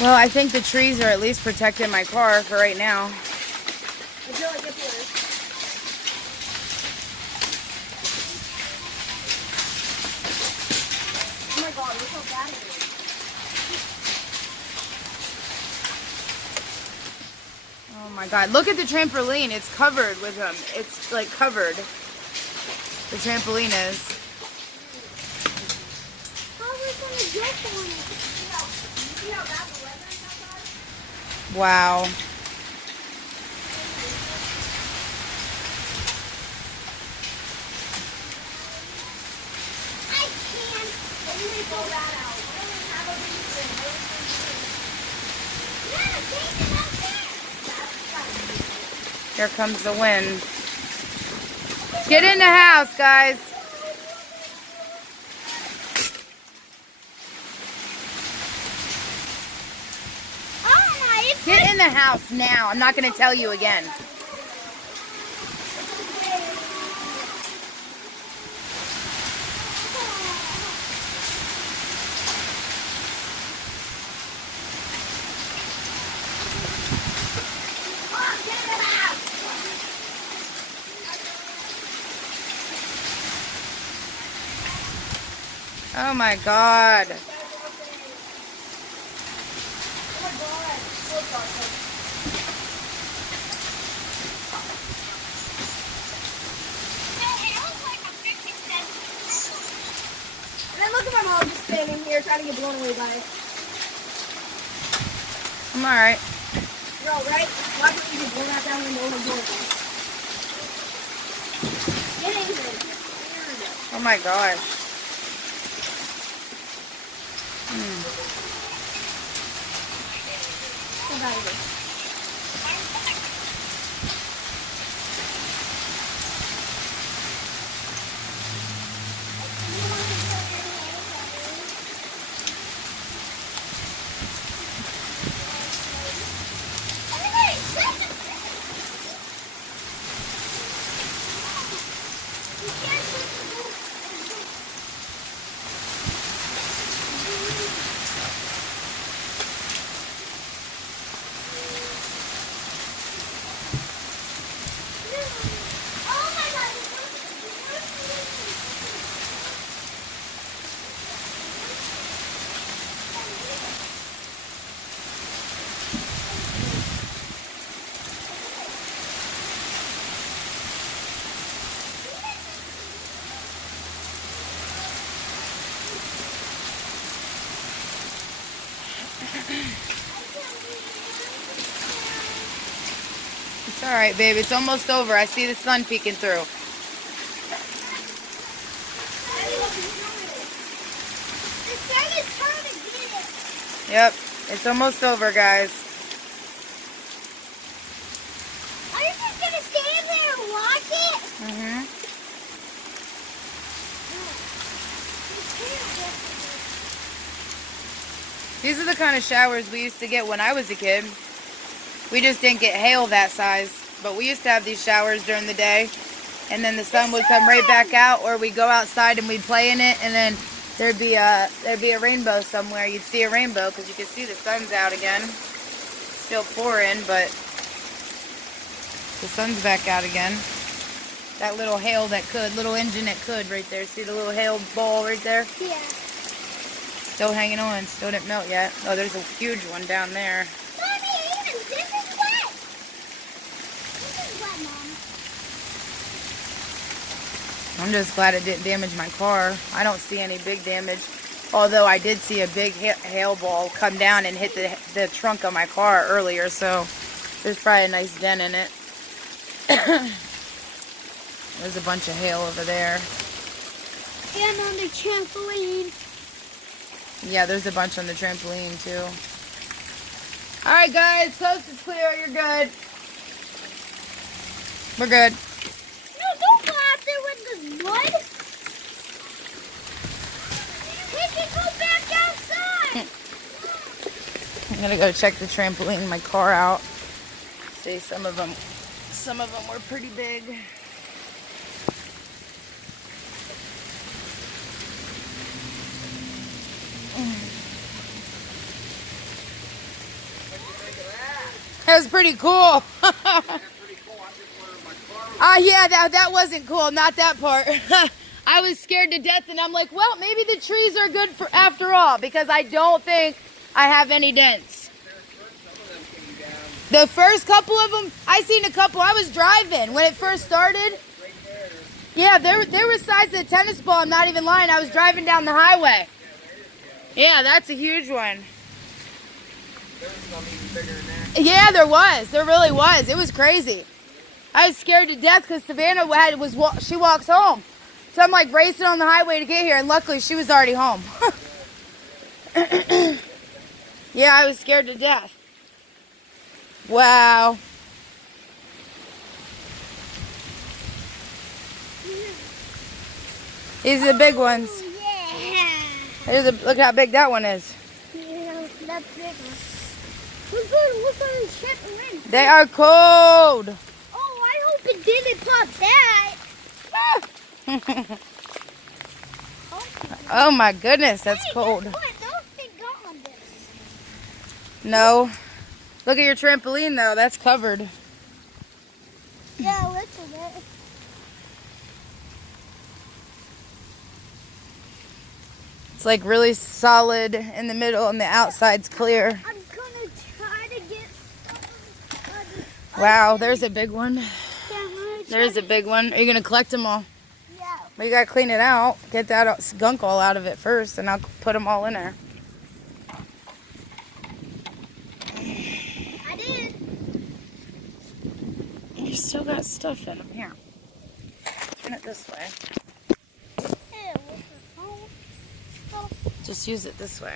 Well, I think the trees are at least protecting my car for right now. Until it gets worse. Oh my god, look how bad it is. Oh my god, look at the trampoline. It's covered with them. It's like covered. The trampoline is. How are we gonna get on it? See how bad the weather is outside? Wow. I can't. But we need to pull that out. I don't even have a reason. Yeah, take it out there. Here comes the wind. Get in the house, guys. Get in the house now. I'm not going to tell you again. Oh my god. And then look at my mom just standing here trying to get blown away by it. I'm alright. You're alright? Watch when you get blown out that window and blow it. Get angry. Oh my gosh. How bad it is. It's alright, babe. It's almost over. I see the sun peeking through. The sun is trying to get it. Yep. It's almost over, guys. Are you just gonna stand there and watch it? Mm-hmm. These are the kind of showers we used to get when I was a kid. We just didn't get hail that size. But we used to have these showers during the day. And then the sun would come right back out, or we'd go outside and we'd play in it, and then there'd be a rainbow somewhere. You'd see a rainbow because you could see the sun's out again. Still pouring, but the sun's back out again. That little hail that could, little engine that could right there. See the little hail ball right there? Yeah. Still hanging on, still didn't melt yet. Oh, there's a huge one down there. Mommy, even this is wet. This is wet, Mom. I'm just glad it didn't damage my car. I don't see any big damage. Although I did see a big hail ball come down and hit the trunk of my car earlier, so there's probably a nice dent in it. There's a bunch of hail over there. And on the trampoline. Yeah, there's a bunch on the trampoline too. Alright guys, coast is clear, you're good. We're good. No, don't go out there with the mud. We can go back outside. I'm gonna go check the trampoline in my car out. See, some of them were pretty big. That was pretty cool. Yeah, that wasn't cool. Not that part. I was scared to death, and I'm like, well, maybe the trees are good for after all, because I don't think I have any dents. The first couple of them, I seen a couple. I was driving when it first started. Yeah, they were the size of a tennis ball. I'm not even lying. I was driving down the highway. Yeah, that's a huge one. There's some even bigger than that. Yeah, there was. There really was. It was crazy. I was scared to death because Savannah she walks home. So I'm like racing on the highway to get here, and luckily she was already home. Yeah, I was scared to death. Wow. These are the big ones. Yeah. Look how big that one is. Yeah, that's big one. Look on the chip wings. They are cold. Oh, I hope it didn't pop that. Oh my goodness, that's cold. Don't think on this. No. Look at your trampoline though, that's covered. Yeah, look at it. It's like really solid in the middle and the outside's clear. I'm gonna try to get some. Wow, there's a big one. Yeah, I'm gonna try. There's a big one. Are you gonna collect them all? Yeah. Well, you gotta clean it out. Get that gunk all out of it first, and I'll put them all in there. I did. You still got stuff in them. Here. Turn it this way. Yeah, what's the phone? Oh. Just use it this way.